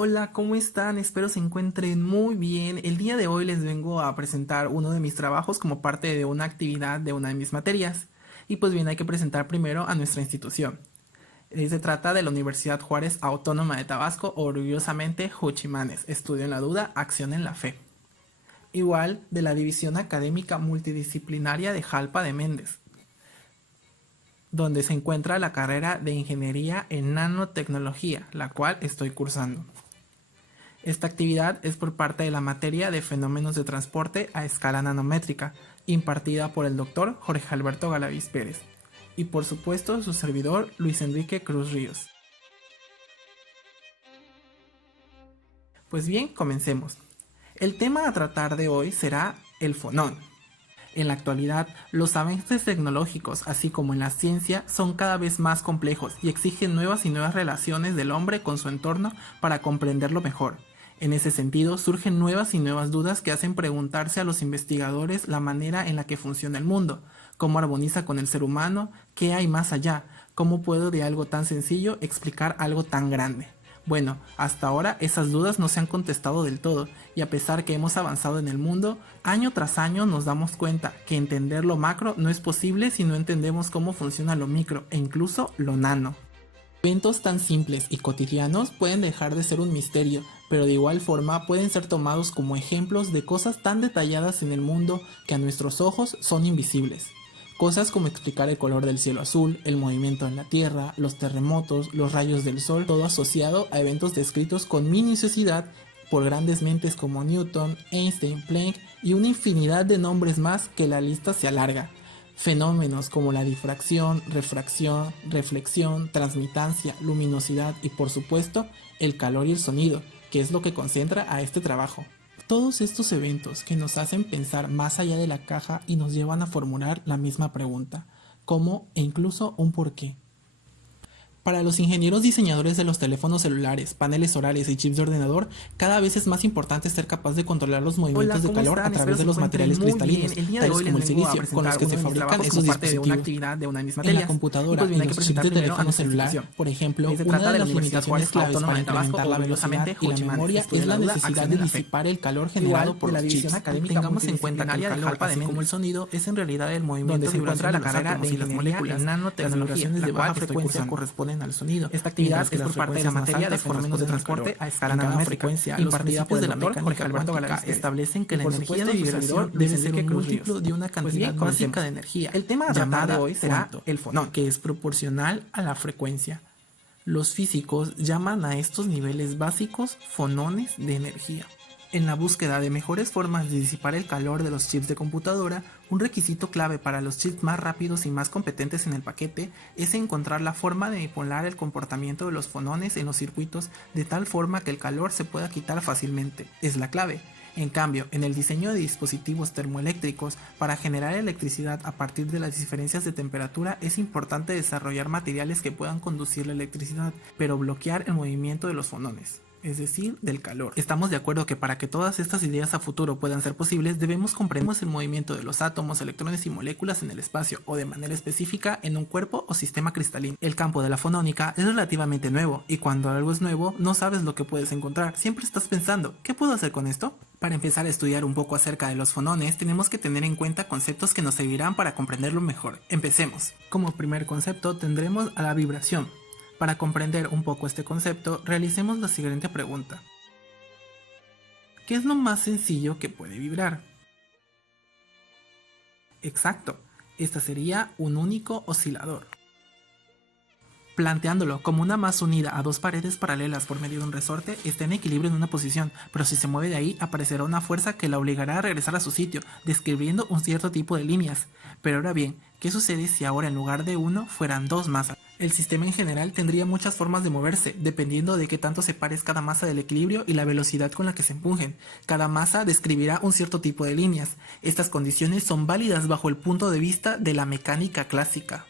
Hola, ¿cómo están? Espero se encuentren muy bien. El día de hoy les vengo a presentar uno de mis trabajos como parte de una actividad de una de mis materias. Y pues bien, hay que presentar primero a nuestra institución. Se trata de la Universidad Juárez Autónoma de Tabasco, orgullosamente Juchimanes. Estudio en la duda, acción en la fe. Igual de la División Académica Multidisciplinaria de Jalpa de Méndez, donde se encuentra la carrera de Ingeniería en Nanotecnología, la cual estoy cursando. Esta actividad es por parte de la materia de fenómenos de transporte a escala nanométrica, impartida por el doctor Jorge Alberto Galaviz Pérez, y por supuesto su servidor Luis Enrique Cruz Ríos. Pues bien, comencemos. El tema a tratar de hoy será el fonón. En la actualidad, los avances tecnológicos, así como en la ciencia, son cada vez más complejos y exigen nuevas y nuevas relaciones del hombre con su entorno para comprenderlo mejor. En ese sentido, surgen nuevas y nuevas dudas que hacen preguntarse a los investigadores la manera en la que funciona el mundo, cómo armoniza con el ser humano, qué hay más allá, cómo puedo de algo tan sencillo explicar algo tan grande. Bueno, hasta ahora esas dudas no se han contestado del todo, y a pesar que hemos avanzado en el mundo, año tras año nos damos cuenta que entender lo macro no es posible si no entendemos cómo funciona lo micro e incluso lo nano. Eventos tan simples y cotidianos pueden dejar de ser un misterio, pero de igual forma pueden ser tomados como ejemplos de cosas tan detalladas en el mundo que a nuestros ojos son invisibles. Cosas como explicar el color del cielo azul, el movimiento en la Tierra, los terremotos, los rayos del sol, todo asociado a eventos descritos con minuciosidad por grandes mentes como Newton, Einstein, Planck y una infinidad de nombres más que la lista se alarga. Fenómenos como la difracción, refracción, reflexión, transmitancia, luminosidad y por supuesto el calor y el sonido, que es lo que concentra a este trabajo. Todos estos eventos que nos hacen pensar más allá de la caja y nos llevan a formular la misma pregunta, cómo e incluso un porqué. Para los ingenieros diseñadores de los teléfonos celulares, paneles solares y chips de ordenador, cada vez es más importante ser capaz de controlar los movimientos de calor a través de los materiales cristalinos, tales como el silicio, con los que se fabrican esos dispositivos. En la computadora y los chips de teléfono celular, por ejemplo, una de las limitaciones claves para incrementar la velocidad y la memoria es la necesidad de disipar el calor generado por los chips. Tengamos en cuenta que el calor, así como el sonido, es en realidad el movimiento de vibración de la carrera de las moléculas. Las vibraciones de baja frecuencia corresponden al sonido. Esta actividad es por parte de la materia de fenómenos de transporte a escala nanométrica, impartida por el doctor Jorge Alberto Galaviz. Establecen que la energía de vibración debe ser un múltiplo de una cantidad básica de energía. El tema a tratar de hoy será el fonón, que es proporcional a la frecuencia. Los físicos llaman a estos niveles básicos fonones de energía. En la búsqueda de mejores formas de disipar el calor de los chips de computadora, un requisito clave para los chips más rápidos y más competentes en el paquete es encontrar la forma de manipular el comportamiento de los fonones en los circuitos de tal forma que el calor se pueda quitar fácilmente. Es la clave. En cambio, en el diseño de dispositivos termoeléctricos, para generar electricidad a partir de las diferencias de temperatura, es importante desarrollar materiales que puedan conducir la electricidad, pero bloquear el movimiento de los fonones, es decir, del calor. Estamos de acuerdo que para que todas estas ideas a futuro puedan ser posibles, debemos comprender el movimiento de los átomos, electrones y moléculas en el espacio, o de manera específica en un cuerpo o sistema cristalino. El campo de la fonónica es relativamente nuevo, y cuando algo es nuevo, no sabes lo que puedes encontrar. Siempre estás pensando, ¿qué puedo hacer con esto? Para empezar a estudiar un poco acerca de los fonones, tenemos que tener en cuenta conceptos que nos servirán para comprenderlo mejor. Empecemos. Como primer concepto tendremos a la vibración. Para comprender un poco este concepto, realicemos la siguiente pregunta. ¿Qué es lo más sencillo que puede vibrar? Exacto, esta sería un único oscilador. Planteándolo como una masa unida a dos paredes paralelas por medio de un resorte, está en equilibrio en una posición, pero si se mueve de ahí aparecerá una fuerza que la obligará a regresar a su sitio, describiendo un cierto tipo de líneas. Pero ahora bien, ¿qué sucede si ahora en lugar de uno fueran dos masas? El sistema en general tendría muchas formas de moverse, dependiendo de qué tanto separes cada masa del equilibrio y la velocidad con la que se empujen. Cada masa describirá un cierto tipo de líneas. Estas condiciones son válidas bajo el punto de vista de la mecánica clásica.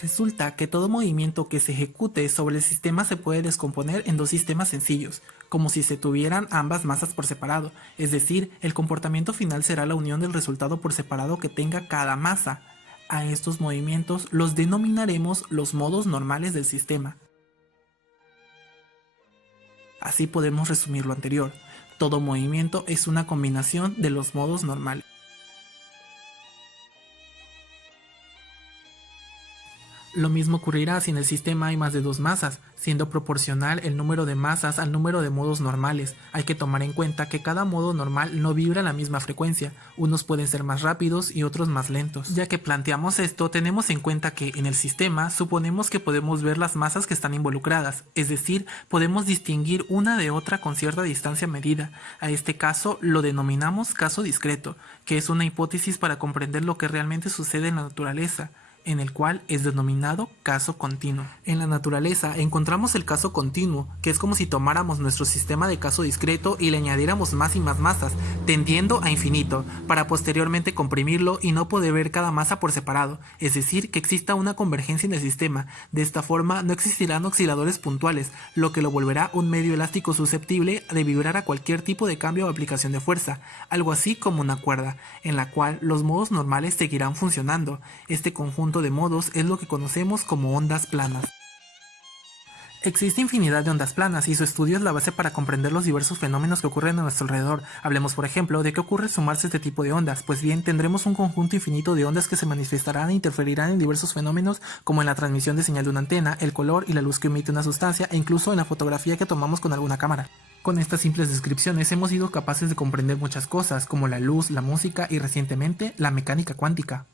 Resulta que todo movimiento que se ejecute sobre el sistema se puede descomponer en dos sistemas sencillos, como si se tuvieran ambas masas por separado, es decir, el comportamiento final será la unión del resultado por separado que tenga cada masa. A estos movimientos los denominaremos los modos normales del sistema. Así podemos resumir lo anterior. Todo movimiento es una combinación de los modos normales. Lo mismo ocurrirá si en el sistema hay más de dos masas, siendo proporcional el número de masas al número de modos normales. Hay que tomar en cuenta que cada modo normal no vibra a la misma frecuencia, unos pueden ser más rápidos y otros más lentos. Ya que planteamos esto, tenemos en cuenta que en el sistema suponemos que podemos ver las masas que están involucradas, es decir, podemos distinguir una de otra con cierta distancia medida. A este caso lo denominamos caso discreto, que es una hipótesis para comprender lo que realmente sucede en la naturaleza, en el cual es denominado caso continuo. En la naturaleza encontramos el caso continuo, que es como si tomáramos nuestro sistema de caso discreto y le añadiéramos más y más masas, tendiendo a infinito, para posteriormente comprimirlo y no poder ver cada masa por separado, es decir, que exista una convergencia en el sistema. De esta forma no existirán osciladores puntuales, lo que lo volverá un medio elástico susceptible de vibrar a cualquier tipo de cambio o aplicación de fuerza, algo así como una cuerda, en la cual los modos normales seguirán funcionando. Este conjunto de modos es lo que conocemos como ondas planas. Existe infinidad de ondas planas y su estudio es la base para comprender los diversos fenómenos que ocurren a nuestro alrededor. Hablemos, por ejemplo, de qué ocurre al sumarse este tipo de ondas. Pues bien, tendremos un conjunto infinito de ondas que se manifestarán e interferirán en diversos fenómenos, como en la transmisión de señal de una antena, el color y la luz que emite una sustancia, e incluso en la fotografía que tomamos con alguna cámara. Con estas simples descripciones hemos sido capaces de comprender muchas cosas, como la luz, la música y recientemente la mecánica cuántica.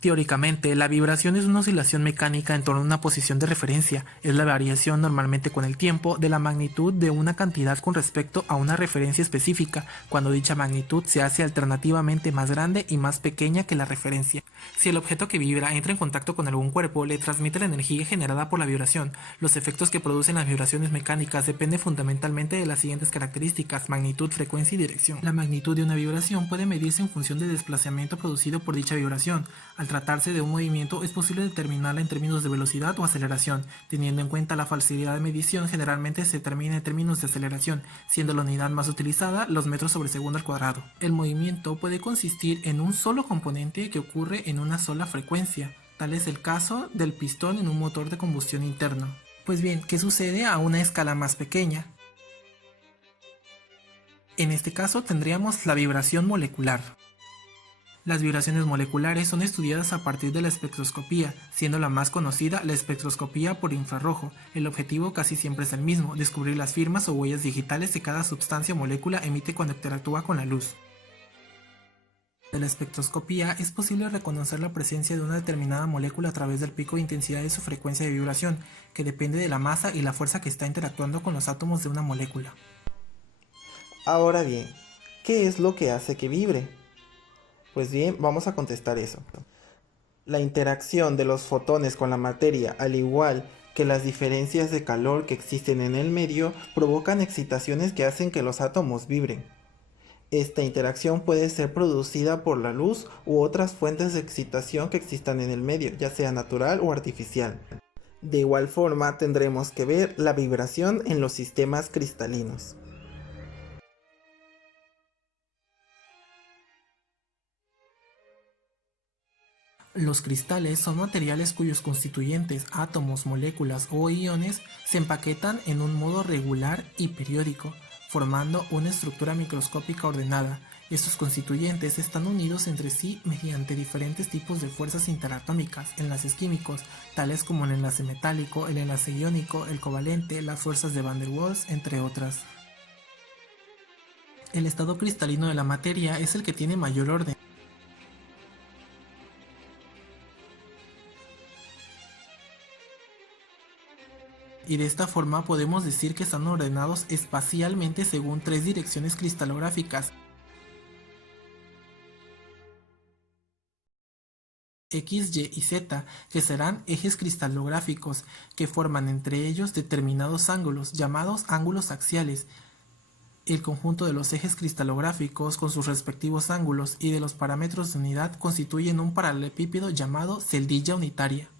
Teóricamente, la vibración es una oscilación mecánica en torno a una posición de referencia. Es la variación normalmente con el tiempo de la magnitud de una cantidad con respecto a una referencia específica, cuando dicha magnitud se hace alternativamente más grande y más pequeña que la referencia. Si el objeto que vibra entra en contacto con algún cuerpo, le transmite la energía generada por la vibración. Los efectos que producen las vibraciones mecánicas dependen fundamentalmente de las siguientes características: magnitud, frecuencia y dirección. La magnitud de una vibración puede medirse en función del desplazamiento producido por dicha vibración. Al tratarse de un movimiento, es posible determinarla en términos de velocidad o aceleración. Teniendo en cuenta la facilidad de medición, generalmente se determina en términos de aceleración, siendo la unidad más utilizada los metros sobre segundo al cuadrado. El movimiento puede consistir en un solo componente que ocurre en una sola frecuencia. Tal es el caso del pistón en un motor de combustión interno. Pues bien, ¿qué sucede a una escala más pequeña? En este caso tendríamos la vibración molecular. Las vibraciones moleculares son estudiadas a partir de la espectroscopía, siendo la más conocida la espectroscopía por infrarrojo. El objetivo casi siempre es el mismo: descubrir las firmas o huellas digitales que cada sustancia o molécula emite cuando interactúa con la luz. De la espectroscopía es posible reconocer la presencia de una determinada molécula a través del pico de intensidad de su frecuencia de vibración, que depende de la masa y la fuerza que está interactuando con los átomos de una molécula. Ahora bien, ¿qué es lo que hace que vibre? Pues bien, vamos a contestar eso. La interacción de los fotones con la materia, al igual que las diferencias de calor que existen en el medio, provocan excitaciones que hacen que los átomos vibren. Esta interacción puede ser producida por la luz u otras fuentes de excitación que existan en el medio, ya sea natural o artificial. De igual forma, tendremos que ver la vibración en los sistemas cristalinos. Los cristales son materiales cuyos constituyentes, átomos, moléculas o iones se empaquetan en un modo regular y periódico, formando una estructura microscópica ordenada. Estos constituyentes están unidos entre sí mediante diferentes tipos de fuerzas interatómicas, enlaces químicos, tales como el enlace metálico, el enlace iónico, el covalente, las fuerzas de Van der Waals, entre otras. El estado cristalino de la materia es el que tiene mayor orden. Y de esta forma podemos decir que están ordenados espacialmente según tres direcciones cristalográficas: X, Y y Z, que serán ejes cristalográficos, que forman entre ellos determinados ángulos, llamados ángulos axiales. El conjunto de los ejes cristalográficos con sus respectivos ángulos y de los parámetros de unidad constituyen un paralelepípedo llamado celdilla unitaria.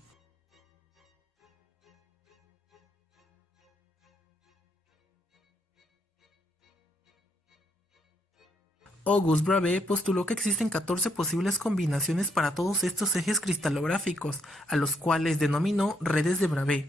Auguste Bravais postuló que existen 14 posibles combinaciones para todos estos ejes cristalográficos, a los cuales denominó redes de Bravais.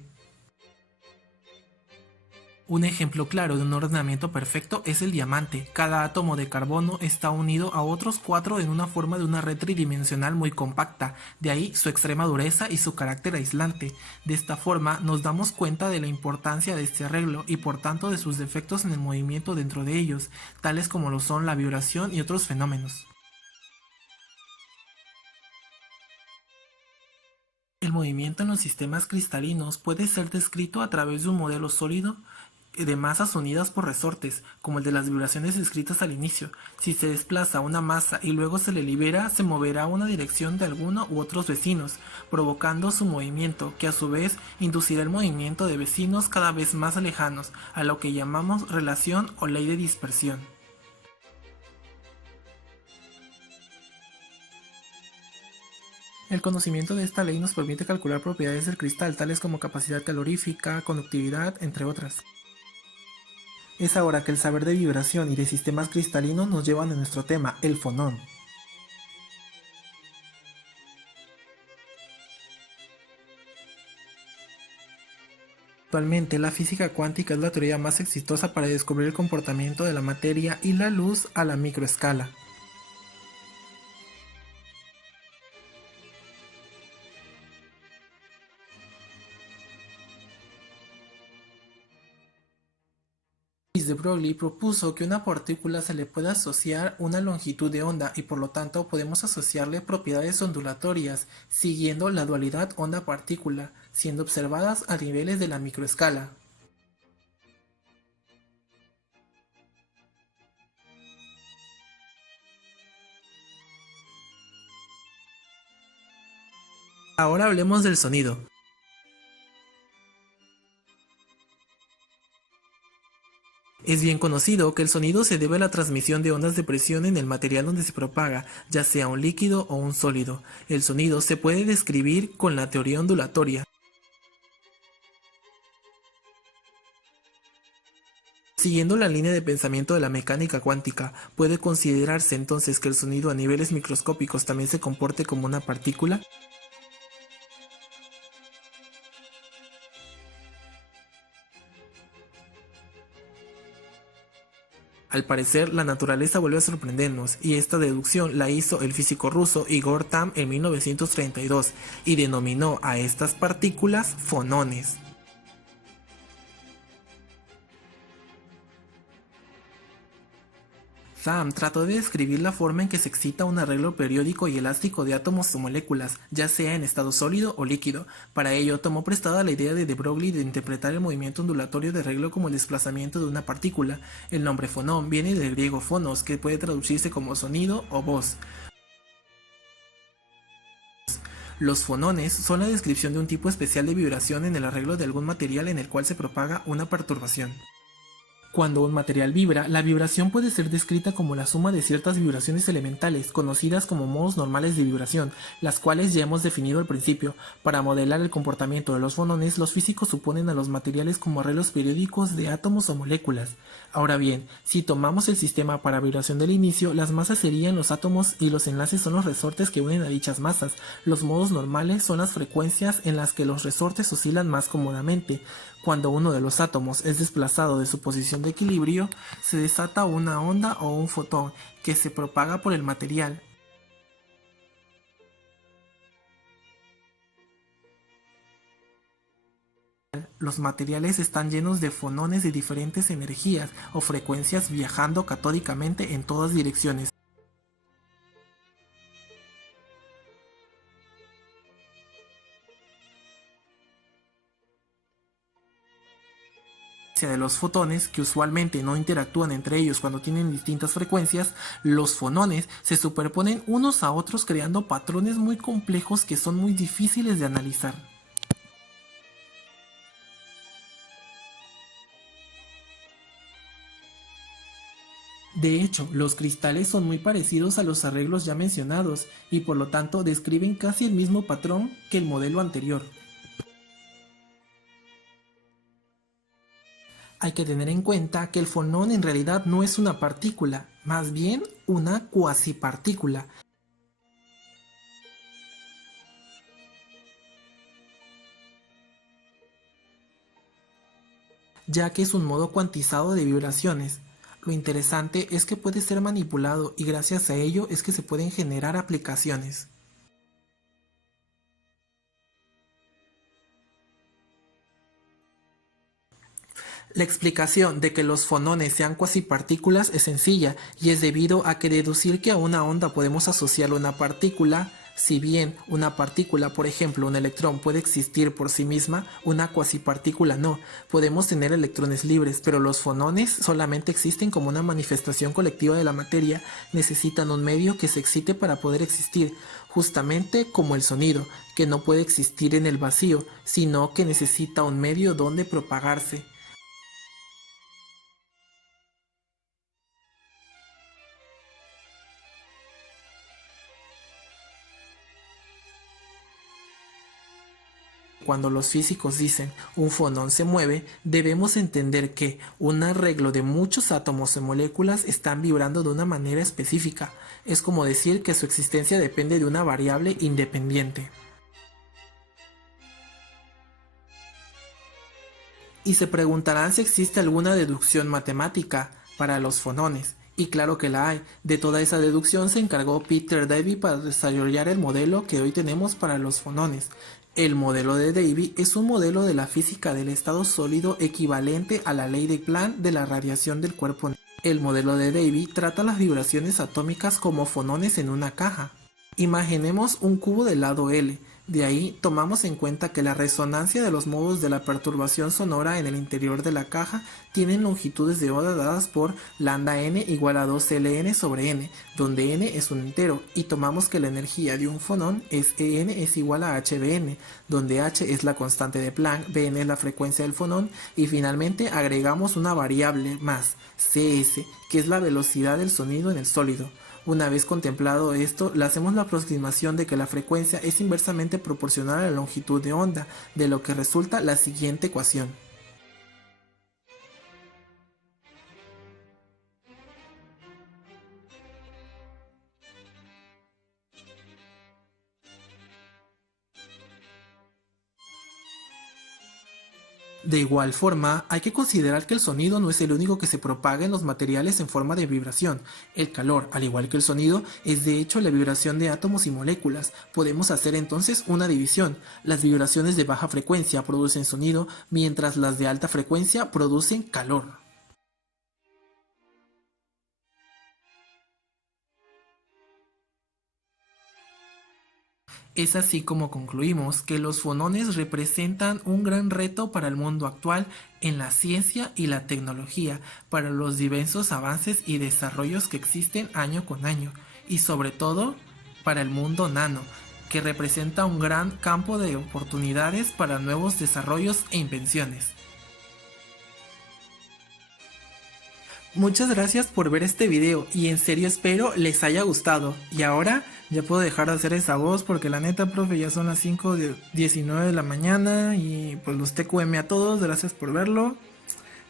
Un ejemplo claro de un ordenamiento perfecto es el diamante. Cada átomo de carbono está unido a otros 4 en una forma de una red tridimensional muy compacta, de ahí su extrema dureza y su carácter aislante. De esta forma nos damos cuenta de la importancia de este arreglo y por tanto de sus defectos en el movimiento dentro de ellos, tales como lo son la vibración y otros fenómenos. El movimiento en los sistemas cristalinos puede ser descrito a través de un modelo sólido de masas unidas por resortes, como el de las vibraciones descritas al inicio. Si se desplaza una masa y luego se le libera, se moverá a una dirección de alguno u otros vecinos, provocando su movimiento, que a su vez inducirá el movimiento de vecinos cada vez más lejanos, a lo que llamamos relación o ley de dispersión. El conocimiento de esta ley nos permite calcular propiedades del cristal, tales como capacidad calorífica, conductividad, entre otras. Es ahora que el saber de vibración y de sistemas cristalinos nos llevan a nuestro tema, el fonón. Actualmente, la física cuántica es la teoría más exitosa para descubrir el comportamiento de la materia y la luz a la microescala. Luis de Broglie propuso que a una partícula se le puede asociar una longitud de onda y por lo tanto podemos asociarle propiedades ondulatorias siguiendo la dualidad onda-partícula, siendo observadas a niveles de la microescala. Ahora hablemos del sonido. Es bien conocido que el sonido se debe a la transmisión de ondas de presión en el material donde se propaga, ya sea un líquido o un sólido. El sonido se puede describir con la teoría ondulatoria. Siguiendo la línea de pensamiento de la mecánica cuántica, ¿puede considerarse entonces que el sonido a niveles microscópicos también se comporte como una partícula? Al parecer, la naturaleza vuelve a sorprendernos, y esta deducción la hizo el físico ruso Igor Tamm en 1932, y denominó a estas partículas fonones. Tamm trató de describir la forma en que se excita un arreglo periódico y elástico de átomos o moléculas, ya sea en estado sólido o líquido. Para ello, tomó prestada la idea de Broglie de interpretar el movimiento ondulatorio de arreglo como el desplazamiento de una partícula. El nombre fonón viene del griego fonos, que puede traducirse como sonido o voz. Los fonones son la descripción de un tipo especial de vibración en el arreglo de algún material en el cual se propaga una perturbación. Cuando un material vibra, la vibración puede ser descrita como la suma de ciertas vibraciones elementales, conocidas como modos normales de vibración, las cuales ya hemos definido al principio. Para modelar el comportamiento de los fonones, los físicos suponen a los materiales como arreglos periódicos de átomos o moléculas. Ahora bien, si tomamos el sistema para vibración del inicio, las masas serían los átomos y los enlaces son los resortes que unen a dichas masas. Los modos normales son las frecuencias en las que los resortes oscilan más cómodamente. Cuando uno de los átomos es desplazado de su posición de equilibrio, se desata una onda o un fotón que se propaga por el material. Los materiales están llenos de fonones de diferentes energías o frecuencias viajando catódicamente en todas direcciones. De los fotones, que usualmente no interactúan entre ellos cuando tienen distintas frecuencias, los fonones se superponen unos a otros creando patrones muy complejos que son muy difíciles de analizar. De hecho, los cristales son muy parecidos a los arreglos ya mencionados y por lo tanto describen casi el mismo patrón que el modelo anterior. Hay que tener en cuenta que el fonón en realidad no es una partícula, más bien una cuasipartícula. ya que es un modo cuantizado de vibraciones. Lo interesante es que puede ser manipulado y gracias a ello es que se pueden generar aplicaciones. La explicación de que los fonones sean cuasipartículas es sencilla y es debido a que deducir que a una onda podemos asociarle una partícula, si bien una partícula, por ejemplo un electrón, puede existir por sí misma, una cuasipartícula no. Podemos tener electrones libres, pero los fonones solamente existen como una manifestación colectiva de la materia, necesitan un medio que se excite para poder existir, justamente como el sonido, que no puede existir en el vacío, sino que necesita un medio donde propagarse. Cuando los físicos dicen un fonón se mueve, debemos entender que un arreglo de muchos átomos y moléculas están vibrando de una manera específica. Es como decir que su existencia depende de una variable independiente. Y se preguntarán si existe alguna deducción matemática para los fonones. Y claro que la hay. De toda esa deducción se encargó Peter Davy para desarrollar el modelo que hoy tenemos para los fonones. El modelo de Davy es un modelo de la física del estado sólido equivalente a la ley de Planck de la radiación del cuerpo negro. El modelo de Davy trata las vibraciones atómicas como fonones en una caja. Imaginemos un cubo de lado L. De ahí tomamos en cuenta que la resonancia de los modos de la perturbación sonora en el interior de la caja tienen longitudes de onda dadas por lambda n igual a 2ln sobre n, donde n es un entero, y tomamos que la energía de un fonón es En es igual a hbn, donde h es la constante de Planck, bn es la frecuencia del fonón, y finalmente agregamos una variable más, cs, que es la velocidad del sonido en el sólido. Una vez contemplado esto, le hacemos la aproximación de que la frecuencia es inversamente proporcional a la longitud de onda, de lo que resulta la siguiente ecuación. De igual forma, hay que considerar que el sonido no es el único que se propaga en los materiales en forma de vibración. El calor, al igual que el sonido, es de hecho la vibración de átomos y moléculas. Podemos hacer entonces una división. Las vibraciones de baja frecuencia producen sonido, mientras las de alta frecuencia producen calor. Es así como concluimos que los fonones representan un gran reto para el mundo actual en la ciencia y la tecnología, para los diversos avances y desarrollos que existen año con año, y sobre todo para el mundo nano, que representa un gran campo de oportunidades para nuevos desarrollos e invenciones. Muchas gracias por ver este video y en serio espero les haya gustado. Y ahora ya puedo dejar de hacer esa voz porque la neta, profe, ya son las 5:19 de la mañana y pues los TQM a todos, gracias por verlo.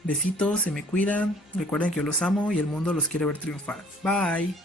Besitos, se me cuidan, recuerden que yo los amo y el mundo los quiere ver triunfar. Bye.